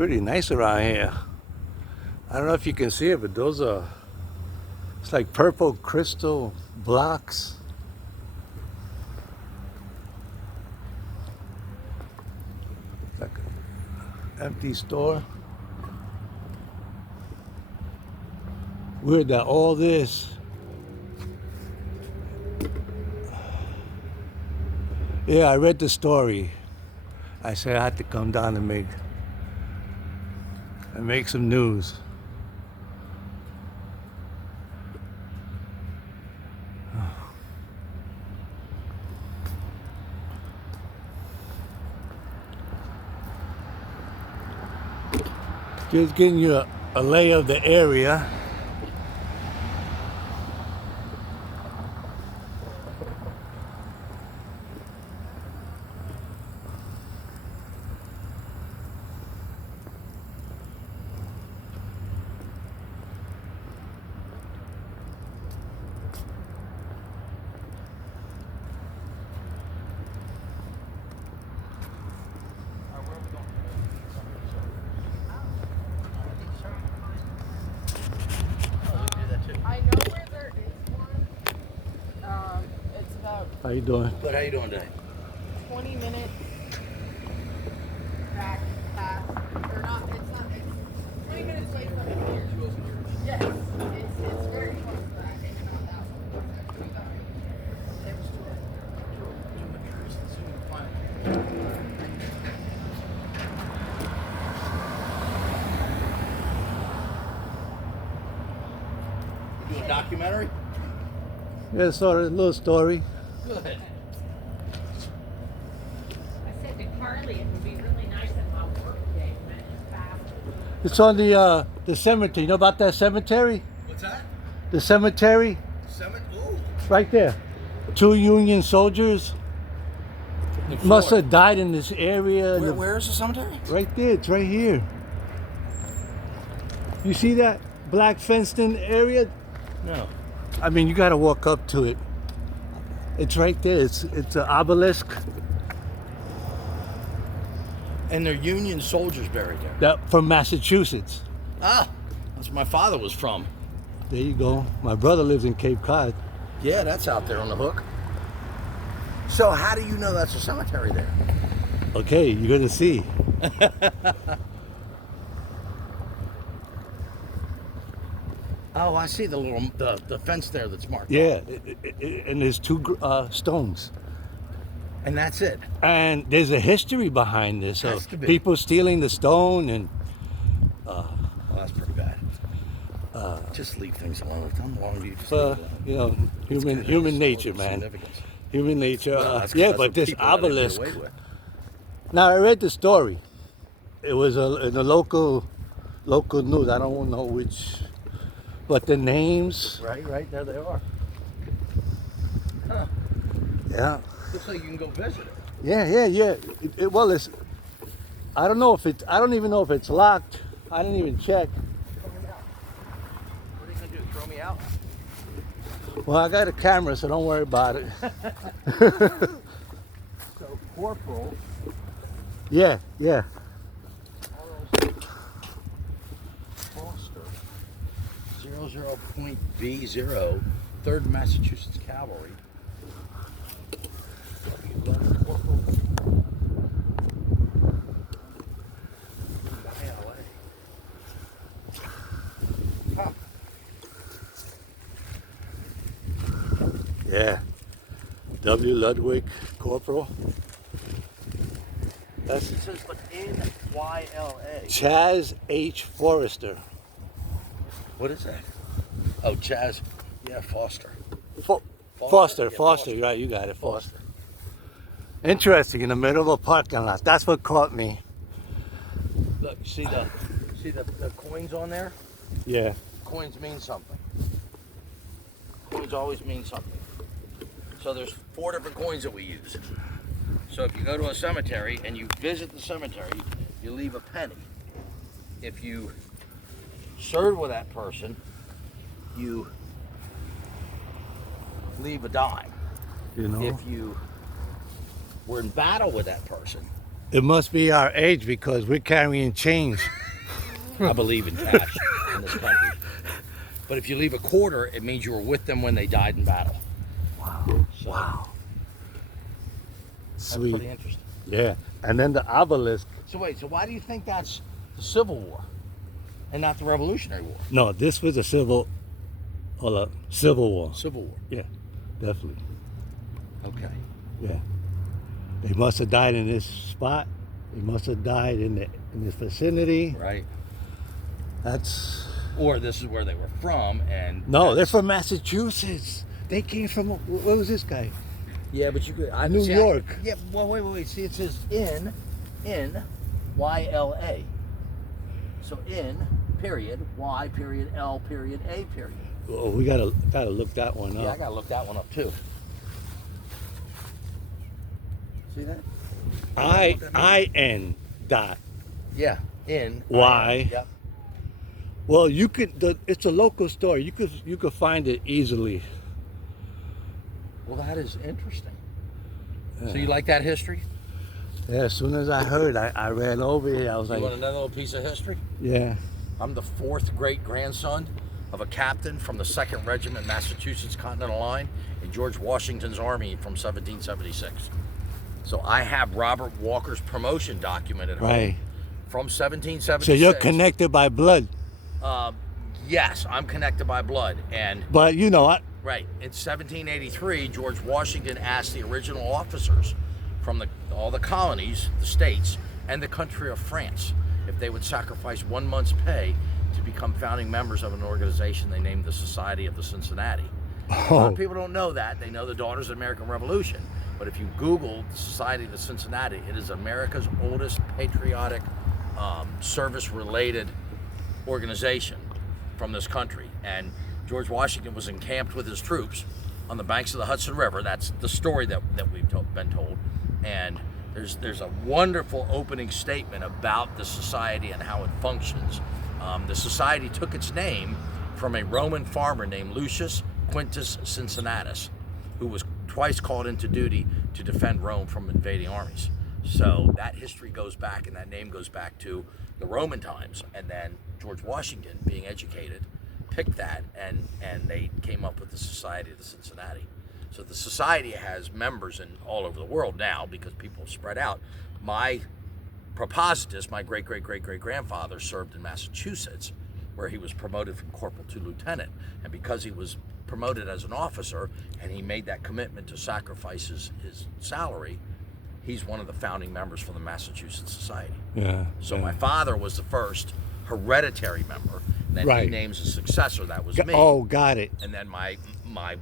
Pretty nice around here. I don't know if you can see it, but those are, it's like purple crystal blocks. It's like an empty store. Weird that all this. Yeah, I read the story. I said I had to come down and make some news. Just getting you a lay of the area. It's about How you doing? Good, how you doing today? 20 minutes back past, or not, it's 20 minutes away from here. Yes, it's very close back, and not that one. It's actually about next You do a documentary? Yeah, sort of a little story. Good. I said to Carly it would be really nice if my work day went fast. It's on the cemetery. You know about that cemetery? What's that? The cemetery, Ooh. right there. 2 Union soldiers must have died in this area. Where is the cemetery? Right there. It's right here. You see that black fenced-in area? No. I mean, you got to walk up to it. It's right there. It's an obelisk. And they're Union soldiers buried there. That from Massachusetts. Ah, that's where my father was from. There you go. My brother lives in Cape Cod. Yeah, that's out there on the hook. So how do you know that's a cemetery there? Okay, you're gonna see. Oh, I see the little the fence there that's marked. Yeah, and there's 2 stones. And that's it. And there's a history behind this Has of to be. people stealing the stone and Well, that's pretty bad. Just leave things alone. How long do you just leave it alone? you know, It's human kind of nature, historical man. significance. Human nature. Well, that's- Yeah, that's but what this people let it get obelisk. away with. Now I read the story. It was in the local news. I don't know which, but the names. Right, there they are. Huh. Yeah. Looks like you can go visit it. Yeah. Well, it's. I don't know if it's. I don't even know if it's locked. I didn't even check. Throw me out. What are you gonna do? Throw me out? Well, I got a camera, so don't worry about it. So Corporal Yeah. Foster 00.B0 3rd Massachusetts Cavalry. Corporal ILA. Huh. Yeah. W. Ludwig, Corporal. That's It says, but NYLA. Chaz H. Forrester. What is that? Oh, Chaz. Yeah, Foster. Foster, Yeah, Foster, right, you got it, Foster. Interesting, in the middle of a parking lot. That's what caught me. Look, see the coins on there? Yeah. Coins mean something. Coins always mean something. So there's 4 different coins that we use. So if you go to a cemetery and you visit the cemetery, you leave a penny. If you served with that person, you leave a dime. You know? If you were in battle with that person, It must be our age because we're carrying change. I believe in cash in this country. But if you leave a quarter, it means you were with them when they died in battle. Wow. So Wow. that's Sweet. pretty interesting. Yeah. And then the obelisk. So wait, so why do you think that's the Civil War and not the Revolutionary War? No, this was a civil war. Civil War. Yeah, definitely. Okay. Yeah. They must have died in this spot. They must have died in this vicinity. Right. That's Or this is where they were from, and no, they're from Massachusetts. They came from where was this guy? yeah, but you could New York. Yeah. Well, wait. See, it says in YLA. So in period Y period L period A period. Oh, we gotta look that one Yeah, I up. gotta look that one up too. See that? IN dot. Yeah. In Y. Yep. Well, you could. It's a local story. You could find it easily. Well, that is interesting. So you like that history? Yeah. As soon as I heard, I ran over here. I was You like, want another little piece of history? yeah. I'm the fourth great grandson of a captain from the 2nd Regiment Massachusetts Continental Line in George Washington's Army from 1776. So I have Robert Walker's promotion document at home Right. from 1776. So you're connected by blood, Yes, I'm connected by blood. And but you know, right, in 1783, George Washington asked the original officers from all the colonies, the states, and the country of France if they would sacrifice 1 month's pay to become founding members of an organization they named the Society of the Cincinnati. A lot oh, of people don't know that. They know the Daughters of the American Revolution. But if you Google the Society of the Cincinnati, it is America's oldest patriotic, service-related organization from this country. And George Washington was encamped with his troops on the banks of the Hudson River. That's the story that we've been told. And there's a wonderful opening statement about the society and how it functions. The society took its name from a Roman farmer named Lucius Quintus Cincinnatus, who was twice called into duty to defend Rome from invading armies. So that history goes back, and that name goes back to the Roman times. And then George Washington, being educated, picked that, and they came up with the Society of the Cincinnati. So the society has members all over the world now because people have spread out. My propositus, my great-great-great-great-grandfather, served in Massachusetts, where he was promoted from corporal to lieutenant. And because he was promoted as an officer and he made that commitment to sacrifice his salary, he's one of the founding members for the Massachusetts Society. yeah. So yeah. my father was the first hereditary member. Then Right. he names a successor. That was me. Oh, got it. And then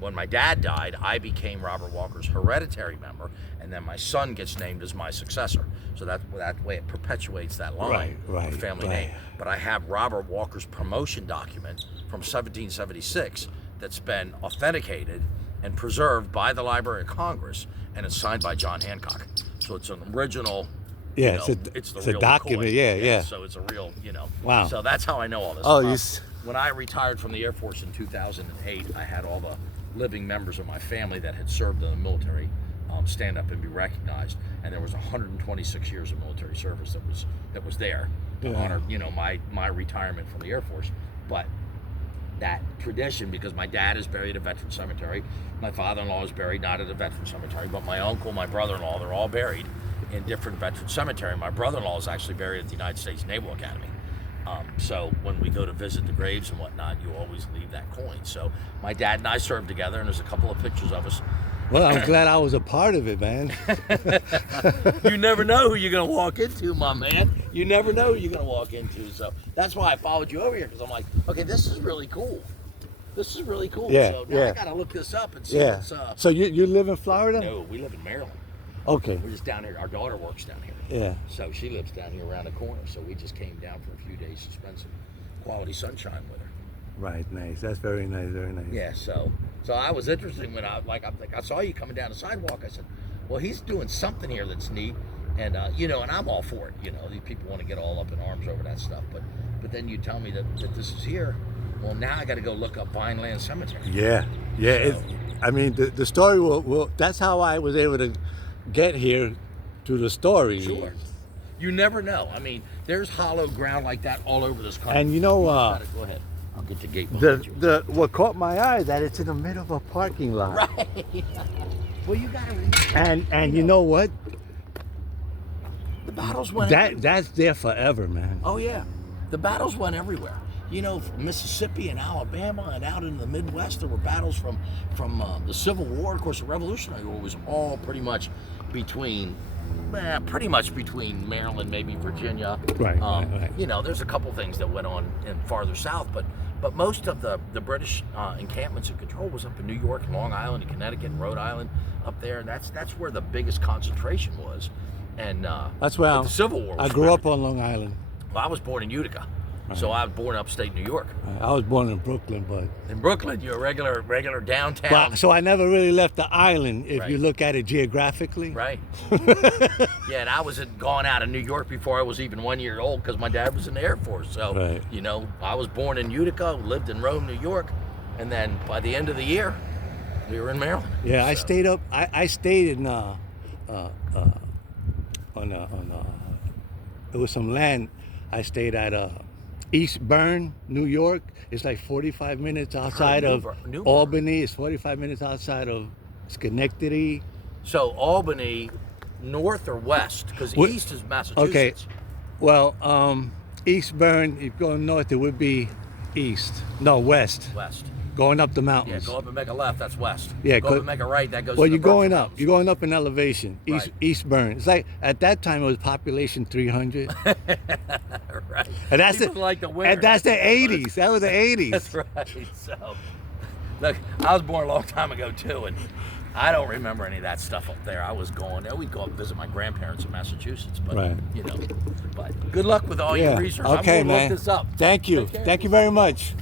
when my dad died, I became Robert Walker's hereditary member, and then my son gets named as my successor. So that way it perpetuates that line Right, of family right. name. But I have Robert Walker's promotion document from 1776 that's been authenticated and preserved by the Library of Congress, and it's signed by John Hancock. So it's an original. Yeah, you know, it's the a real document. McCoy. Yeah. So it's a real, Wow. So that's how I know all this. Oh, When I retired from the Air Force in 2008, I had all the living members of my family that had served in the military stand up and be recognized, and there was 126 years of military service that was there to Yeah. honor, my retirement from the Air Force. But that tradition, because my dad is buried at a veteran cemetery, my father-in-law is buried not at a veteran cemetery, but my uncle, my brother-in-law, they're all buried in different veteran cemetery. My brother-in-law is actually buried at the United States Naval Academy. So when we go to visit the graves and whatnot, you always leave that coin. So my dad and I served together, and there's a couple of pictures of us. Well, I'm glad I was a part of it, man. You never know who you're going to walk into, my man. You never know who you're going to walk into. So that's why I followed you over here, because I'm like, okay, this is really cool. This is really cool. Yeah, So now yeah. I got to look this up and see Yeah. what's up. So you live in Florida? No, we live in Maryland. Okay. We're just down here. Our daughter works down here. Yeah. So she lives down here around the corner. So we just came down for a few days to spend some quality sunshine with her. Right. Nice. That's very nice. Very nice. Yeah. So I was interested when I saw you coming down the sidewalk. I said, well, he's doing something here that's neat, and and I'm all for it. These people want to get all up in arms over that stuff, but then you tell me that this is here. Well, now I got to go look up Vineland Cemetery. Yeah. Yeah. So- I mean, the story will. That's how I was able to get here to the story. Sure. You never know. I mean, there's hollow ground like that all over this country. And you know, Go ahead. I'll get the gate the behind you. the what caught my eye is that it's in the middle of a parking lot. Right. Well, you gotta remember. And you know what? The battles went everywhere. That's there forever, man. Oh yeah, the battles went everywhere. You know, from Mississippi and Alabama and out in the Midwest, there were battles from the Civil War. Of course, the Revolutionary War was all pretty much between Maryland, maybe Virginia. Right, right. You know, there's a couple things that went on in farther south, but most of the British encampments and control was up in New York and Long Island and Connecticut and Rhode Island up there. And that's where the biggest concentration was. And That's where the Civil War was I grew up on Long Island. Well, I was born in Utica, so I was born upstate New York. I was born in Brooklyn, but In Brooklyn, you're a regular downtown. so I never really left the island if Right. you look at it geographically. Right. Yeah, and I was gone out of New York before I was even 1 year old because my dad was in the Air Force. So, Right. you know, I was born in Utica, lived in Rome, New York, and then by the end of the year, we were in Maryland. Yeah, I So, stayed up. I stayed in there was some land. I stayed at East Bern, New York. It's like 45 minutes outside of New Bern. Albany. It's 45 minutes outside of Schenectady. So Albany, north or west? Because What- east is Massachusetts. Okay. Well, East Bern, if you're going north, it would be east. No, west. West. Going up the Yeah, mountains. go up and make a left, that's west. Yeah, Go up 'cause- and make a right, that goes Well, to the you're going Berkshire up. You're going up in elevation. Right. East Bern. It's like at that time it was population 300. Mountains. Right. And that's People the like the winter. And that's the 80s. That was the 80s. That's right. So, look, I was born a long time ago too, and I don't remember any of that stuff up there. I was going there. We'd go up and visit my grandparents in Massachusetts, but Right. you know. But good luck with all your research. Okay, I'm going to man. look this up. Thank you. Take care. Thank you very much.